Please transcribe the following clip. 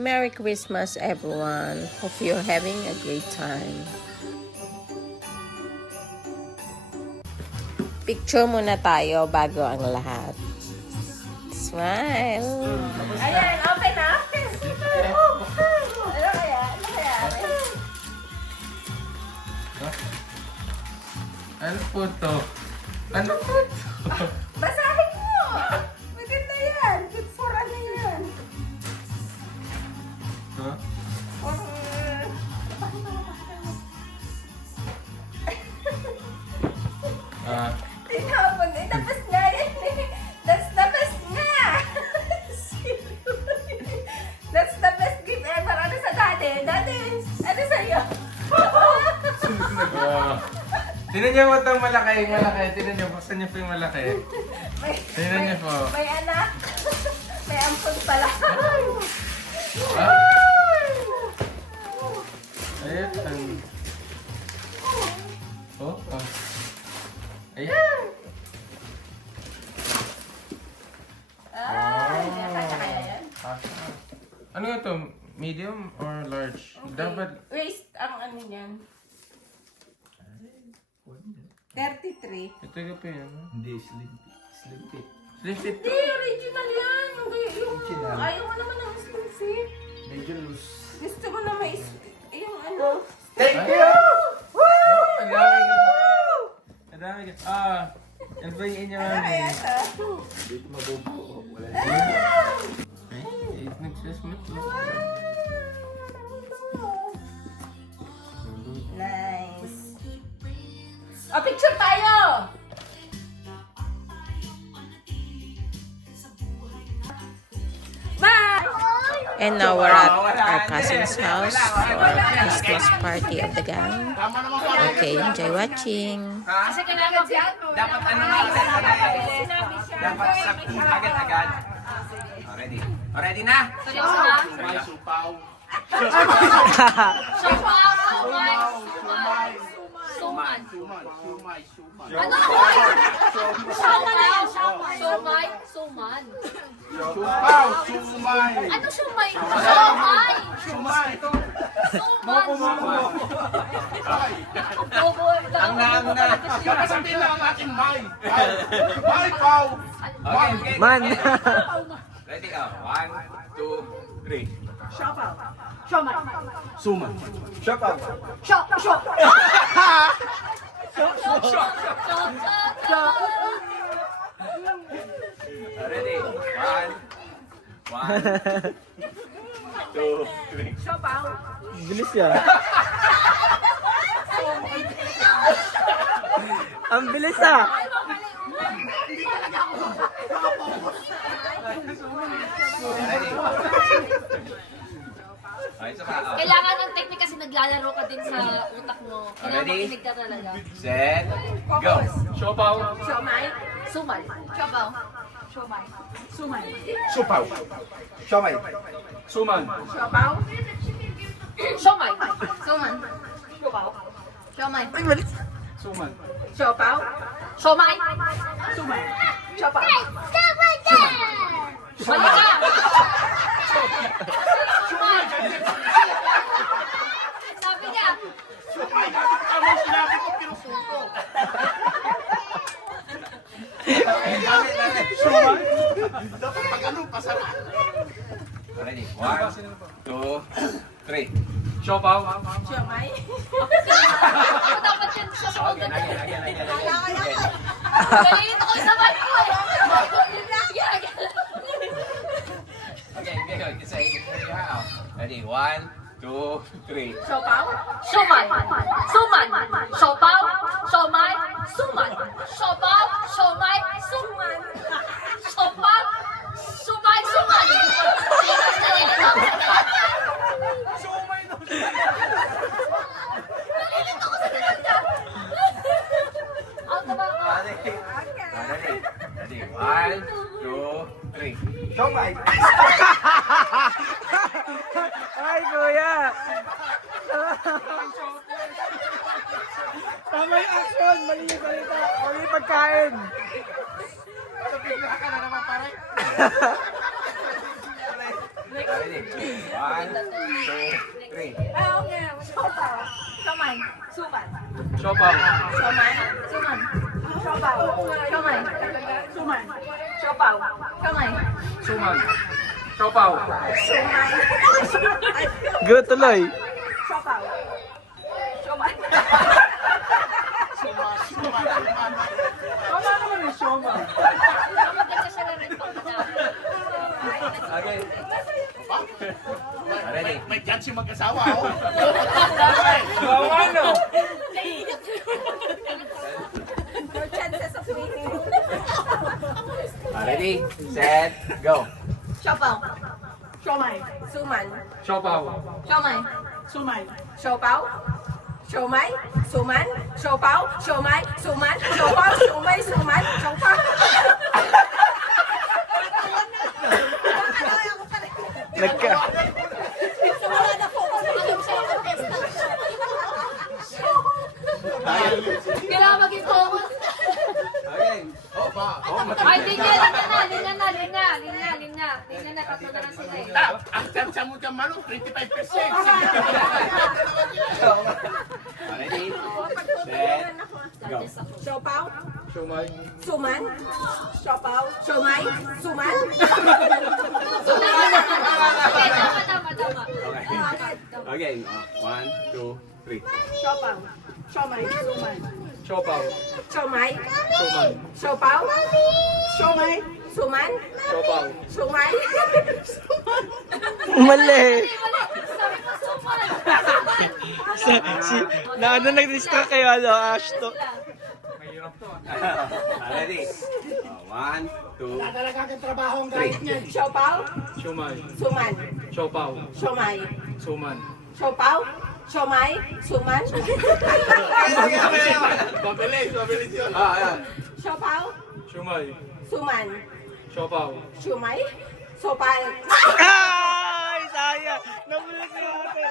Merry Christmas, everyone. Hope you're having a great time. Picture muna tayo bago ang lahat. Smile! Ayan, open na. Ano kaya? Ano po to? Ano po to? Basahin mo! Maganda yan. Good for ano yan. Huh? Tingnan mo na. Tapos nga yan eh. That's the best nga. That's the best gift ever. Ano sa dati? Dati, ano sa'yo? Tinan niyo mo itong malaki. Tinan niyo, buksan niyo po yung malaki. Tingnan niyo po. May anak. May ampun pala. Ayan. Oh. Ayan. Kaya yan. Ano nga to? Medium or large? Dapat... Waist ang ano niyan. 33. Ito ka pa yan. Hindi, slim fit. Slim fit to. Hindi, original yan. Yung Original. ayaw mo naman ng slim fit. Medyo loose. Gusto ko na may yung ano. Thank you! Oh, ang dami ka. Ang dami ka. Yan ba yung inyo, Ano mami? kaya ito? Dito mabubuo. Wala na. Ay, nagsasmith lang. Nice. Oh, picture tayo! Bye! And now we're at our cousin's house for Christmas party of the gang. Okay, enjoy watching. Kasi kailangan Dapat ano nga kasi dapat sa agad-agad. Ready? Ready na? Seryoso na? Suman. Ano? Sumay? Suman. Ano sumay? Sumay! Ang naam na. Sabihin na ang aking may. May pau. Okay. Man! Ready? 1, 2, 3. Suman. Ready? 1, 2, 3. Bilis yan. Ang bilis ah! Ready? Okay, isa pa. Kailangan ng technique kasi naglalaro ka din sa utak mo. Kailangan Ready? makinig ka talaga. Set. Go. Siopaw. Siomay? Suman. Chobaw. Supaw. Siomay. Suman. Siopaw? Siomay. Suman. Siomay. Suman. Siopaw? Siomay. Suman. Siopaw? Mali ka! Sabi niya. Ano sinabi ko pinusuko? Dapat pag ano, pasarap. Ready? 1, 2, 3. Siopaw. Siomay? Dapat yan sa sumunod. Again. Galinit ako sa mic ko eh. Okay. Say it. Ready? 1, 2, 3. Siopaw? Suman. Siopaw. Siomay. Suman. Siopaw. Siomay. Suman. Siopaw. Sumay. Suman. Nalilito ako sa talaga. Out na ba ako? Ready? 1, 2, 3. Siomay. Ay, kuya! Tama yung action! Mali yung salita! Mali yung pagkain! Bigla ka na naman pare. Ready? Ready? 1, 2, 3. Okay. Siopaw. Siomay. Suman. Siopaw. Siomay. Suman. Siopaw. Siomay. Suman. Siopaw. Siomay. Suman. Siopaw. Siomay. Go tuloy. Siopaw. Siomay. Maganda siya lang rin pang Okay. Ready? May chance yung mag-asawa, oh. Bawa no. More chances of winning. Ready? Set, go. Siopaw. Siomay. Suman. Siopaw. Siomay. Suman. Siopaw. Siomay. Suman. Siopaw. Siomay. Suman. Siopaw. Siomay. Suman. Siopaw. Nagka. Wala na focus. Kailangan maging focus. Okay. Ay, linya na, tatlo na lang sila eh. Ang chance mo dyan, Manu, 25%. Ready? Set, go. Siopaw. Siomay. Suman. Siopaw. Siomay. Suman. Okay, tama. Okay. Okay. 1, 2, 3. Siopaw. Siomay. Suman. Siopaw. Siomay. Suman. Siopaw. Siomay. Suman. Siopaw. Sumay. Mali. Sabi ko suman. Nag-distract kayo, Ashto. Mahirap to. Ready? 1, 2, Talaga kang trabaho ang 3. Siopaw. Siomay. Suman. Siopaw. Siomay. Suman. Siopaw. Siomay. Suman. Mabilis yun. Ayan. Siopaw. Siomay. Suman. Siopaw. Siomay. Sopal. Ay! Sayang! Nabulat si Ate.